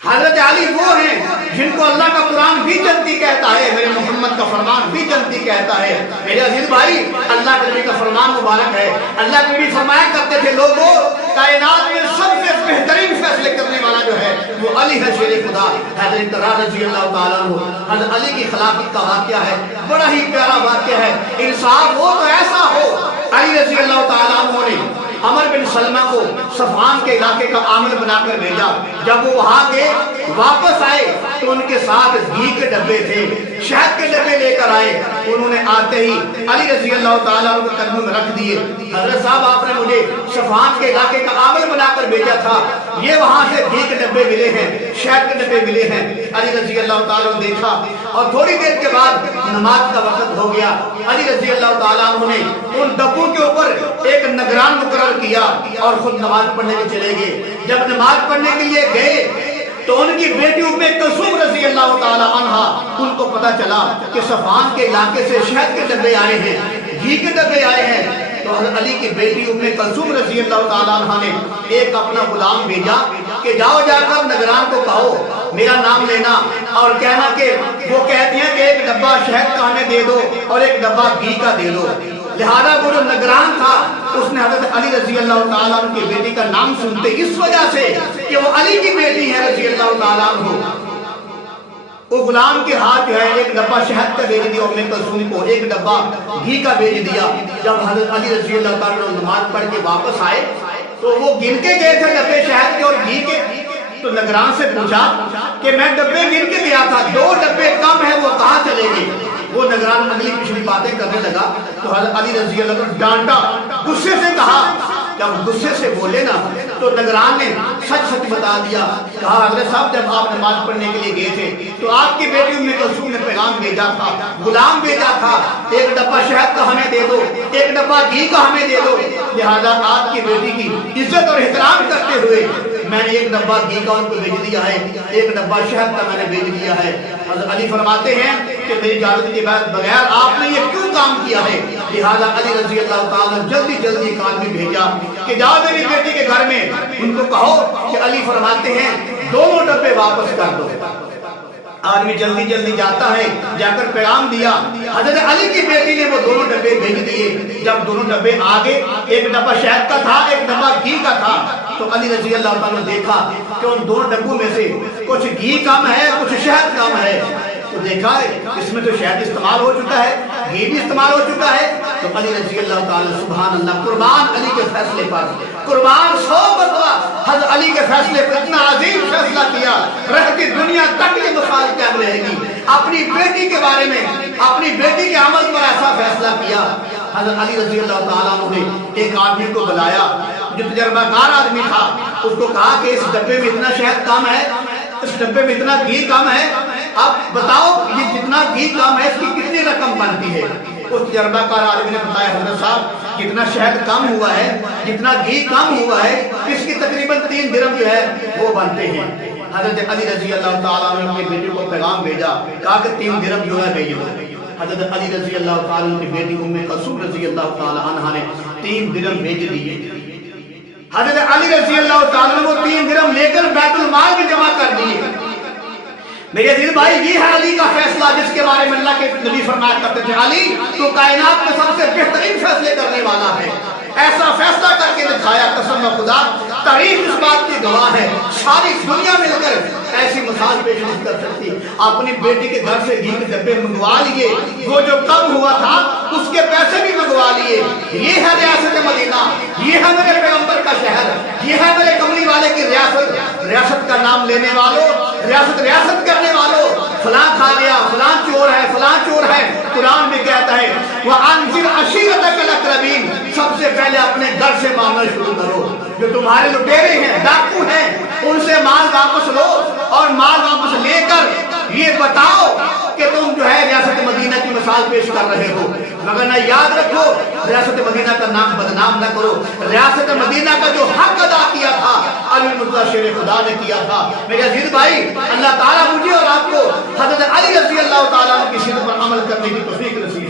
حضرت علی وہ ہیں جن کو اللہ کا قرآن بھی جنتی کہتا ہے، میرے محمد کا فرمان بھی جنتی کہتا ہے۔ میرے عزیز بھائی، اللہ کے نبی کا فرمان مبارک ہے۔ اللہ کے نبی فرمایا کرتے تھے، لوگوں کائنات میں سب سے بہترین فیصلے کرنے والا جو ہے وہ علی ہے شیر خدا۔ حضرت رضی اللہ تعالیٰ عنہ، حضرت علی کی خلافت کا واقعہ ہے، بڑا ہی پیارا واقعہ ہے۔ انصاف ہو تو ایسا ہو، علی رضی اللہ تعالیٰ عنہ نے عمر بن سلمہ کو صفوان کے علاقے کا عامل بنا کر بھیجا۔ جب وہ وہاں گئے، واپس آئے تو ان کے ساتھ گھی کے ڈبے تھے، شہد کے ڈبے لے کر آئے۔ انہوں نے آتے ہی علی رضی اللہ تعالیٰ عنہ کے قدموں میں رکھ دیے۔ حضرت صاحب، آپ نے مجھے صفوان کے علاقے کا عامل بنا کر بھیجا تھا، یہ وہاں سے گھی کے ڈبے ملے ہیں، شہد کے ڈبے ملے ہیں۔ علی رضی اللہ تعالیٰ عنہ دیکھا اور تھوڑی دیر کے بعد نماز کا وقت ہو گیا۔ علی رضی اللہ تعالیٰ عنہ نے ان ڈبوں کے اوپر ایک نگران مقرر کیا اور خود نماز پڑھنے کے چلے گئے۔ جب نماز پڑھنے کے لیے گئے تو ان کی بیٹی ام کلثوم رضی اللہ تعالی عنہا، ان کو پتا چلا کہ صفوان کے علاقے سے شہد کے ڈبے آئے ہیں، گھی کے ڈبے آئے ہیں۔ تو حضرت علی کی بیٹی ام کلثوم رضی اللہ تعالی عنہا نے ایک اپنا غلام بھیجا کہ جاؤ جا کر نگران کو کہو میرا نام لینا اور کہنا کہ وہ کہتے ہیں کہ ایک ڈبہ شہد کا ہمیں دے دو اور ایک ڈبہ گھی کا دے دو۔ لہذا وہ جو نگران تھا اس نے حضرت علی رضی اللہ تعالیٰ عنہ کی بیٹی کا نام سنتے اس وجہ سے کہ وہ علی کی بیٹی ہے رضی اللہ تعالیٰ عنہ، وہ غلام کے ہاتھ جو ہے ایک ڈبہ شہد کا بھیج دیا، ام کلثوم کو ایک ڈبہ گھی کا بھیج دیا۔ جب حضرت علی رضی اللہ تعالیٰ عنہ نماز پڑھ کے واپس آئے تو وہ گن کے گئے تھے ڈبے شہد کے اور گھی کے۔ تو نگران سے پوچھا کہ میں ڈبے گن کے گیا تھا، 2 ڈبے کم ہیں، وہ کہاں چلے گئے؟ وہ نگران اگلی پچھلی باتیں کرنے لگا تو حضرت علی رضی اللہ عنہ ڈانٹا، غصے سے کہا۔ جب غصے سے بولے نا تو نگران نے سچ سچ بتا دیا، کہا حضرت صاحب جب آپ نماز پڑھنے کے لیے گئے تھے تو آپ کی بیٹی ام کلثوم نے پیغام بھیجا تھا، غلام بھیجا تھا، ایک ڈبہ شہد کا ہمیں دے دو، ایک ڈبہ گھی کا ہمیں دے دو۔ لہذا آپ کی بیٹی کی عزت اور احترام کرتے ہوئے میں نے ایک ڈبہ گھی کا ان کو بھیج دیا ہے، ایک ڈبہ شہد کا میں نے بھیج دیا ہے۔ حضرت علی فرماتے ہیں کہ میری اجازت کے بعد بغیر آپ نے یہ کیوں کام کیا ہے؟ لہذا علی رضی اللہ تعالیٰ جلدی جلدی ایک آدمی بھیجا کہ جاؤ میری بیٹی کے گھر میں ان کو کہو کہ علی فرماتے ہیں 2 ڈبے واپس کر دو۔ آدمی جلدی جلدی جاتا ہے، جا کر پیغام دیا، حضرت علی کی بیٹی نے وہ 2 ڈبے بھیج دیے۔ جب 2 ڈبے آگے، ایک ڈبہ شہد کا تھا، ایک ڈبہ گھی کا تھا، تو علی رضی اللہ تعالیٰ نے دیکھا کہ ان 2 ڈبوں میں سے کچھ گھی کم ہے، کچھ شہد کم ہے۔ تو دیکھا ہے اس میں تو شہد استعمال ہو چکا ہے، گھی بھی استعمال ہو چکا ہے۔ تو علی رضی اللہ تعالیٰ سبحان اللہ، قربان علی کے فیصلے پر، قربان 100 مرتبہ حضرت علی کے فیصلے پر اتنا عظیم فیصلہ کیا، رہتی دنیا تک یہ مثال قائم رہے گی۔ اپنی بیٹی کے بارے میں، اپنی بیٹی کے عمل پر ایسا فیصلہ کیا۔ حضرت علی رضی اللہ تعالیٰ عنہ نے ایک آدمی کو بلایا جو تجربہ کار آدمی تھا، اس کو کہا کہ اس ڈبے میں اتنا شہد کم ہے، اس ڈبے میں اتنا گھی کم ہے، اب بتاؤ یہ جتنا گھی کم ہے اس کی کتنی رقم بنتی ہے؟ اس تجربہ کار آدمی نے بتایا حضرت صاحب جتنا شہد کم ہوا ہے، جتنا گھی کم ہوا ہے، اس کی تقریباً 3 درہم جو ہے وہ بنتے ہیں۔ حضرت علی رضی اللہ تعالیٰ نے اپنی بیٹی کو پیغام بھیجا، کہا کہ 3 درہم جو ہے بھیج دو۔ حضرت علی رضی اللہ تعالیٰ کی بیٹی ام کلثوم رضی اللہ تعالیٰ عنہا نے 3 درہم بھیج دیے۔ حضرت علی رضی اللہ تعالیٰ نے وہ 3 درہم لے کر بیت المال میں جمع کر دیے۔ میرے عزیز بھائی، یہ ہے علی کا فیصلہ جس کے بارے میں اللہ کے نبی فرمایا کرتے تھے، علی تو کائنات میں سب سے بہترین فیصلے کرنے والا ہے۔ ایسا فیصلہ کر کے دکھایا، قسم خدا تاریخ اس بات کی گواہ ہے، ساری دنیا مل کر ایسی مثال پیش نہیں کر سکتی۔ اپنی بیٹی کے گھر سے گھی کے ڈبے منگوا لیے، وہ جو کم ہوا تھا اس کے پیسے بھی منگوا لیے۔ یہ ہے ریاست مدینہ، یہ ہے میرے پیغمبر کا شہر، یہ ہے میرے کملی والے کی ریاست۔ ریاست کا نام لینے والوں، ریاست کرنے والوں، فلاں کھا گیا، فلاں چور ہے، فلاں چور ہے۔ قرآن بھی کہتا ہے وَأَنذِرْ عَشِيرَتَكَ الْأَقْرَبِينَ، سب سے پہلے اپنے گھر سے مانگنا شروع کرو۔ جو تمہارے لٹیرے ہیں، ڈاکو ہیں، ان سے مال واپس لو اور مال واپس لے کر یہ بتاؤ کہ تم جو ہے ریاست مدینہ کی مثال پیش کر رہے ہو۔ مگر نہ یاد رکھو ریاست مدینہ کا نام بدنام نہ کرو۔ ریاست مدینہ کا جو حق ادا کیا تھا علی مرتضیٰ شیر خدا نے کیا تھا۔ میرے عزیز بھائی، اللہ تعالیٰ مجھے اور آپ کو حضرت علی رضی اللہ تعالیٰ کی سیرت پر عمل کرنے کی توفیق نصیب